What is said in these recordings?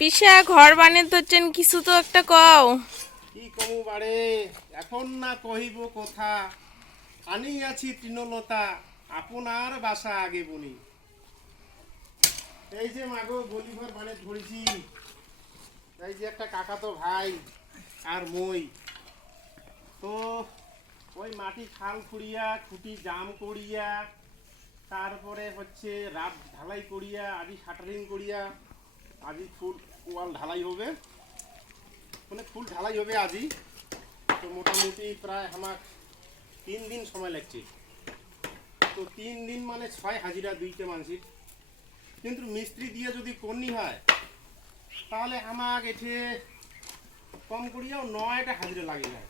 পিসা ঘর বানিয়ে ধরছেন, কিছু তো একটা কও। কি কমু বাড়ে, এখন না কহিব কথা, আনি আছি তৃণলতা, আপনার বাসা আগে বনি। এই যে মাগো গলিঘর বানিয়ে ধরেছি, এই যে একটা কাকাতো ভাই আর মই, তো ওই মাটি খাল খুঁড়িয়া খুঁটি জাম করিয়া তারপরে হচ্ছে রাত ঢালাই করিয়া আজি শাটারিং করিয়া আজি ফুল ওয়াল ঢালাই হবে, মানে ফুল ঢালাই হবে আজি। তো মোটামুটি প্রায় আমার 3 দিন সময় লাগছে। তো 3 দিন মানে 6 হাজিরা দুইটা মানুষের, কিন্তু মিস্ত্রি দিয়ে যদি করনি হয় তাহলে আমার এঠে কম করিয়াও 9টা হাজিরা লাগে যায়।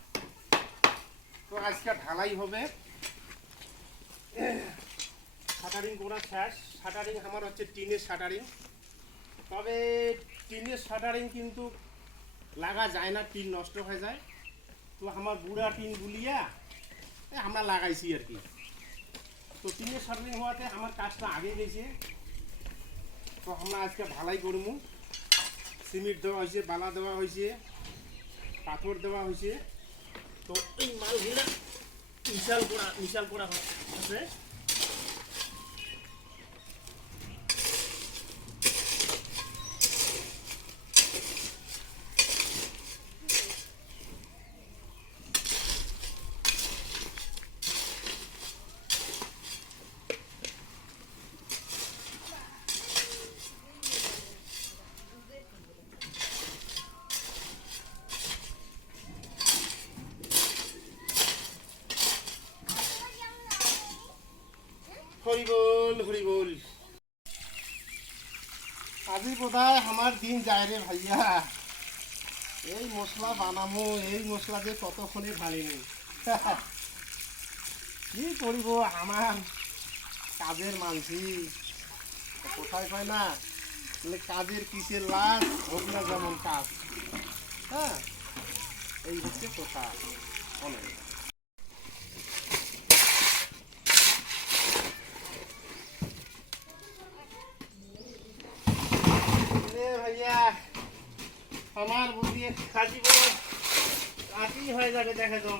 তো আজকে ঢালাই হবে, শাটারিং করা শেষ। শাটারিং আমার হচ্ছে টিনের শাটারিং, তবে টিনের শাটারিং কিন্তু লাগা যায় না, টিন নষ্ট হয়ে যায়। তো আমার বুড়া টিন গুলিয়া আমরা লাগাইছি আর কি। তো টিনের শাটারিং হওয়াতে আমার কাজটা আগে গেছে। তো আমরা আজকে ঢালাই করবো, সিমেন্ট দেওয়া হয়েছে, বালা দেওয়া হয়েছে, পাথর দেওয়া হয়েছে। তো এই মালগুলা মিশাল করা আছে। হরিবল হরিবল, আজি বোধহয় আমার দিন যায় রে ভাইয়া। এই মশলা বানাবো, এই মশলা যে কতক্ষণে ঢালিনি। কি করিব, আমার কাজের মানসি কোথায় পায় না, মানে কাজের কিসের লাশ হোক না যেমন কাজ। হ্যাঁ, এই হচ্ছে কথা। অনেক ভাইয়া, আমার বুদ্ধি কাজী বড় কাজই হয়ে যাবে, দেখে তো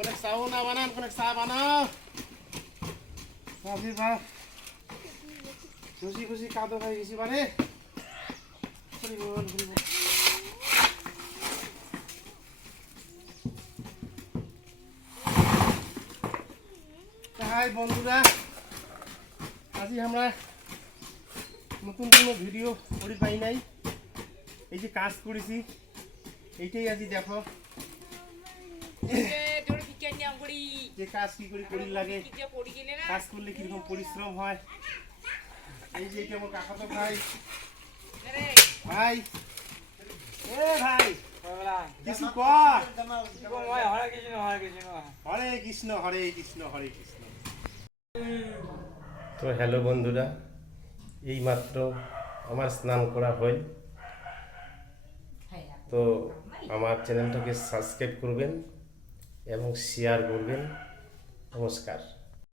অনেক চাও না বানান, অনেক চা বানাও। ভাবি ভাব খুশি খুশি কাদো হয়ে গেছি বারে। হাই বন্ধুরা, আজি আমরা নতুন কোনো ভিডিও করি পাই নাই। এই যে কাজ করেছি এইটাই আজি দেখো, যে কাজ কি করে করি লাগে, কাজ করলে কিরকম পরিশ্রম হয়। এই যে এটা আমার কাকাতো ভাই, ভাই এ ভাই কিছু কর। হরে কৃষ্ণ হরে কৃষ্ণ হরে কৃষ্ণ। তো হ্যালো বন্ধুরা, এইমাত্র আমার স্নান করা হয়। তো আমার চ্যানেলটাকে সাবস্ক্রাইব করবেন এবং শেয়ার করবেন। নমস্কার।